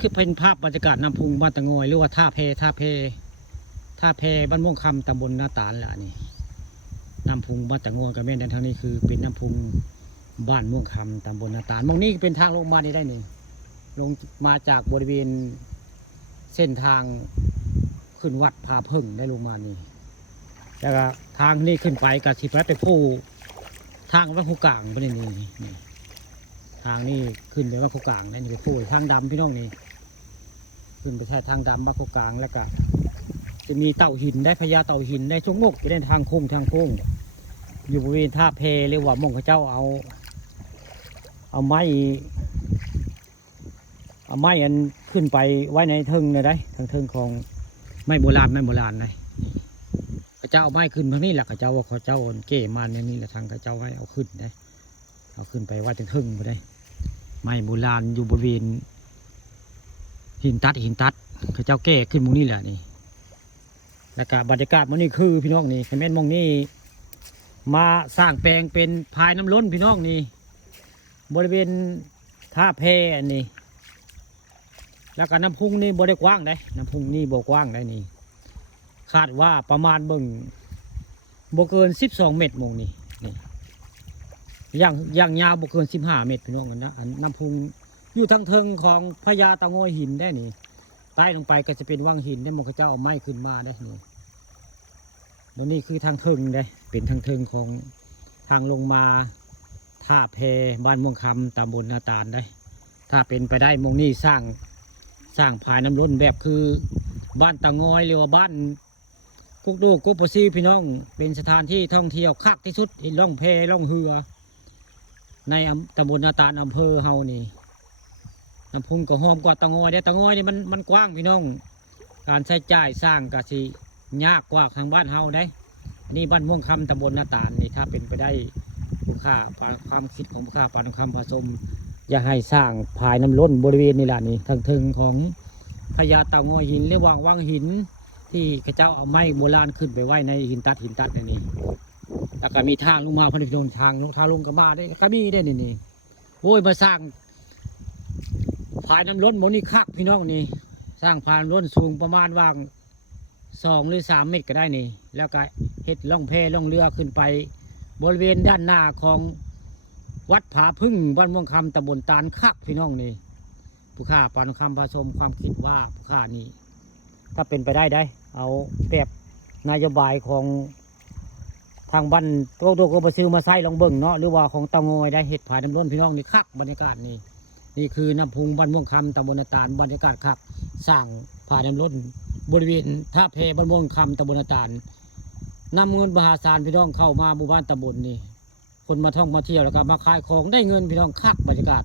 คือเป็นภาพบรรยากาศน้ำพุงบ้านตะงอยหรือว่าท่าเพบ้านม่วงคำตำบลนาตาลแหละนี่น้ำพุงบ้านตะงอยกับแม่นทางนี้คือเป็นน้ำพุงบ้านม่วงคำตำบลนาตาลมองนี้เป็นทางลงมาได้นี่ลงมาจากบริเวณเส้นทางขึ้นวัดผาเพิ่งได้ลงมานี่แล้วก็ทางนี้ขึ้นไปกับสิบไปผู้ทางวัดภูกลางไปนี่ทางนี้ขึ้นไปวัดภูกลางนี่ไปผู้ทางดำพี่น้องนี่ขึ้นไปใช้ทางดำวัดภูกลางแล้วก็จะมีเต่าหินได้พญาเต่าหินได้ชงงกจะได้ทางโค้งอยู่บริเวณท่าเพเรียกว่ามงข้าเจ้าเอาไม้อันขึ้นไปไว้ในเทิงเลยได้ทางเทิงของไม้โบราณเลยข้าเจ้าเอาไม้ขึ้นทางนี้แหละข้าเจ้าว่าข้าเจ้าเก๋มาในนี้แหละทางข้าเจ้าให้เอาขึ้นได้เอาขึ้นไปไว้ทางเทิงไปได้ไม้โบราณอยู่บริเวณหินตัดข้าเจ้าแก้ขึ้นมุมนี้แหละนี่แล้วก็บรรยากาศมันนี่คือพี่น้องนี่แม่นมองนี่มาสร้างแปลงเป็นพายน้ำล้นพี่น้องนี่บริเวณท่าแพอันนี้แล้วก็น้ำพุงนี่บ่ได้กว้างได้น้ำพุงนี่บ่กว้างได้นี่คาดว่าประมาณเบิ่งบ่เกิน12 เมตรมองนี่อย่างยาวบ่เกิน15 เมตรพี่น้องกันนะน้ำพุงอยู่ทางเทิงของพญาเต่างอยหินได้นี่ใต้ลงไปก็จะเป็นวังหินได้มองข้าเจ้าเอาไม้ขึ้นมาได้นี่ตรงนี้คือทางเทิงได้เป็นทางเทิงของทางลงมาท่าเพบ้านม่วงคำตำบลนาตาลได้ถ้าเป็นไปได้มองนี่สร้างภายน้ำล้นแบบคือบ้านตะงอยหรือว่าบ้านกุกดูกุกปซีพี่น้องเป็นสถานที่ท่องเที่ยวคักที่สุดล่องเพล่องเรือในตำบลนาตาลอำเภอเฮานี่น้ำพุงก็หอมกว่าตะงอยได้ตะงอยนี่มันกว้างพี่น้องการใช้จ่ายสร้างกะสิยากกว่าทางบ้านเฮาได้นี่บ้านม่วงคำตำบลนาตาลนี่ถ้าเป็นไปได้ผู้ค่าความคิดของผู้ค่าปานคำผสมอยากให้สร้างภายน้ำล้นบริเวณนี่แหละนี่ทางเทิงของพญาเต่างอยหินหรือวังหินที่ข้าเจ้าเอาไม้โบราณขึ้นไปไว้ในหินตัดนี่แล้วก็มีทางลงมาพนิพนธ์ทางลงกระบะได้ก็มีได้นี่โอ้ยมาสร้างภายน้ำล้นโมนี่คักพี่น้องนี่สร้างภายน้ำล้นสูงประมาณว่าง2 หรือ 3 เมตรก็ได้นี่แล้วก็เฮ็ดล่องแพล่องเรือขึ้นไปบริเวณด้านหน้าของวัดผาพึ่งบ้านม่วงคำตำบลตาลคักพี่น้องนี่ผู้ข้าปานคำผสมความคิดว่าผู้ข้านี่ถ้าเป็นไปได้เอาแบบนโยบายของทางบ้านตัวก็ไปซื้อมาใส่ลองเบิ่งเนาะหรือว่าของเตางอยได้เห็ดผายน้ำล้นพี่น้องนี่คักบรรยากาศนี่คือน้ำพุงบ้านม่วงคำตำบลนาตาลบรรยากาศคักสร้างผายน้ำล้นบริเวณท่าเพบ้านม่วงคำตำบลนาตาลนำเงินมหาศาลพี่น้องเข้ามาหมู่บ้านตำบลนี่คนมาท่องมาเที่ยวแล้วก็มาขายของได้เงินพี่น้องคักบรรยากาศ